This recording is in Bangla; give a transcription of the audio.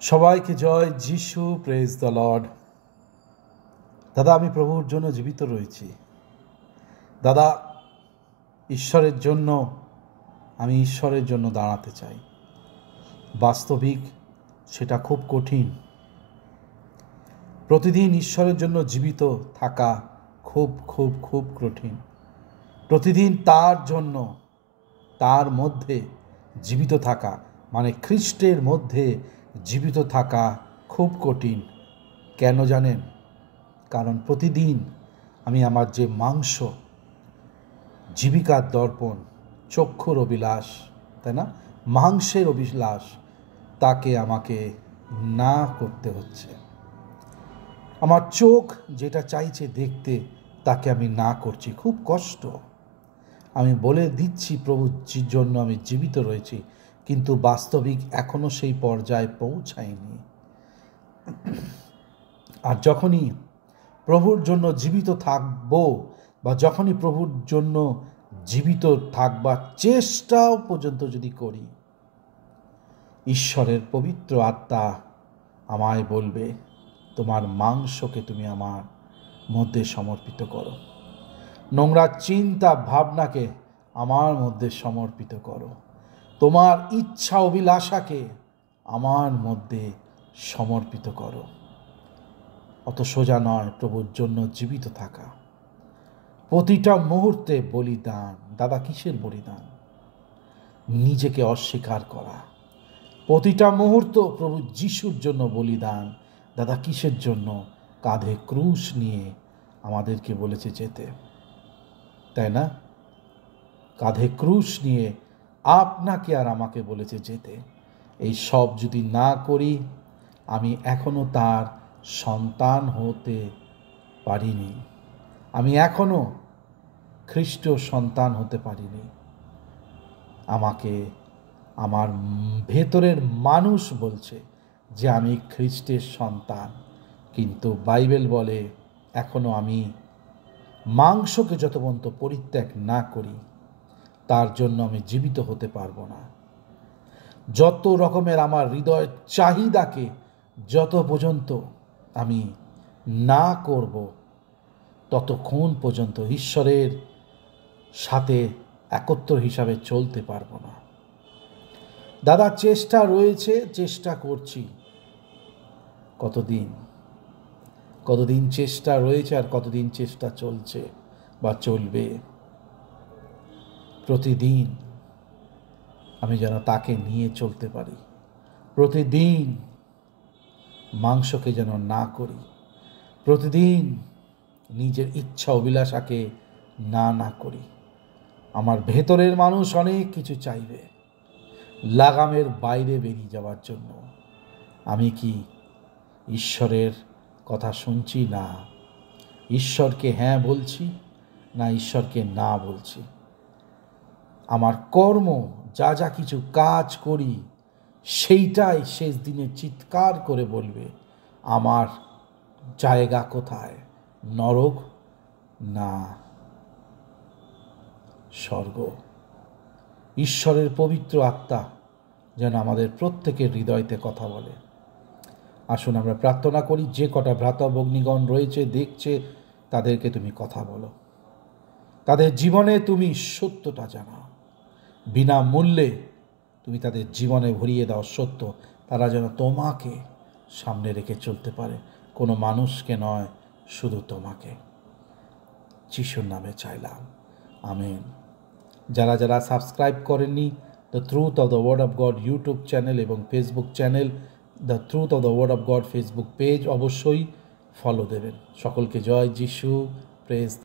সবাইকে জয় যিশু, প্রেজ দ্য লর্ড। দাদা, আমি প্রভুর জন্য জীবিত রয়েছি। দাদা, ঈশ্বরের জন্য আমি ঈশ্বরের জন্য দাঁড়াতে চাই। বাস্তবিক সেটা খুব কঠিন। প্রতিদিন ঈশ্বরের জন্য জীবিত থাকা খুব খুব খুব কঠিন। প্রতিদিন তার জন্য, তার মধ্যে জীবিত থাকা মানে খ্রিস্টের মধ্যে জীবিত থাকা খুব কঠিন। কেন জানেন? কারণ প্রতিদিন আমি আমার যে মাংস, জীবিকার দর্পণ, চক্ষুর অভিলাষ, তাই না, মাংসের অভিলাষ, তাকে আমাকে না করতে হচ্ছে। আমার চোখ যেটা চাইছে দেখতে, তাকে আমি না করছি। খুব কষ্ট। আমি বলে দিচ্ছি প্রভুর জন্য আমি জীবিত রয়েছি, কিন্তু বাস্তবিক এখনো সেই পর্যায়ে পৌঁছায়নি। আর যখনই প্রভুর জন্য জীবিত থাকব, বা যখনই প্রভুর জন্য জীবিত থাকবার চেষ্টাও পর্যন্ত যদি করি, ঈশ্বরের পবিত্র আত্মা আমায় বলবে, তোমার মাংসকে তুমি আমার মধ্যে সমর্পিত করো, নোংরা চিন্তা ভাবনাকে আমার মধ্যে সমর্পিত করো, তোমার ইচ্ছা অভিলাষাকে আমার মধ্যে সমর্পিত করো। অত সোজা নয় প্রভুর জন্য জীবিত থাকা। প্রতিটা মুহূর্তে বলিদান। দাদা, কিসের বলিদান? নিজেকে অস্বীকার করা। প্রতিটা মুহূর্ত প্রভু যিশুর জন্য বলিদান। দাদা, কিসের জন্য? কাঁধে ক্রুশ নিয়ে আমাদেরকে বলেছে যেতে, তাই না? কাঁধে ক্রুশ নিয়ে আপনাকে আর আমাকে বলেছে যেতে। এই সব যদি না করি, আমি এখনো তার সন্তান হতে পারিনি। আমি এখনো খ্রিস্ট সন্তান হতে পারিনি। আমাকে আমার ভেতরের মানুষ বলছে যে আমি খ্রিস্টের সন্তান, কিন্তু বাইবেল বলে এখনো আমি মাংসকে যত পর্যন্ত পরিত্যাগ না করি, তার জন্য আমি জীবিত হতে পারবো না। যত রকমের আমার হৃদয় চাহিদাকে যত পর্যন্ত আমি না করব, ততক্ষণ পর্যন্ত ঈশ্বরের সাথে একত্র হিসাবে চলতে পারবো না। দাদা, চেষ্টা রয়েছে, চেষ্টা করছি। কতদিন চেষ্টা রয়েছে আর কতদিন চেষ্টা চলছে বা চলবে। প্রতিদিন আমি যেন তাকে নিয়ে চলতে পারি। প্রতিদিন মাংসকে যেন না করি। প্রতিদিন নিজের ইচ্ছা অভিলাষাকে না করি। আমার ভেতরের মানুষ অনেক কিছু চাইবে, লাগামের বাইরে বেরিয়ে যাওয়ার জন্য। আমি কি ঈশ্বরের কথা শুনছি? না। ঈশ্বরকে হ্যাঁ বলছি, না ঈশ্বরকে না বলছি। আমার কর্ম, যা যা কিছু কাজ করি, সেইটাই শেষ দিনে চিৎকার করে বলবে আমার জায়গা কোথায়, নরক না স্বর্গ। ঈশ্বরের পবিত্র আত্মা যেন আমাদের প্রত্যেকের হৃদয়তে কথা বলে। আসুন আমরা প্রার্থনা করি। যে কটা ভ্রাতৃভগ্নীগণ রয়েছে, দেখছে, তাদেরকে তুমি কথা বলো। তাদের জীবনে তুমি সত্যটা জানাও। বিনামূল্যে তুমি তাদের জীবনে ভরিয়ে দাও সত্য। তারা যেন তোমাকে সামনে রেখে চলতে পারে, কোনো মানুষকে নয়, শুধু তোমাকে। যিশুর নামে চাইলাম, আমেন। যারা যারা সাবস্ক্রাইব করেননি the truth of the word of God YouTube channel এবং Facebook channel the truth of the word of God Facebook page, অবশ্যই ফলো দেবেন। সকলকে জয় যিশু, প্রেজ।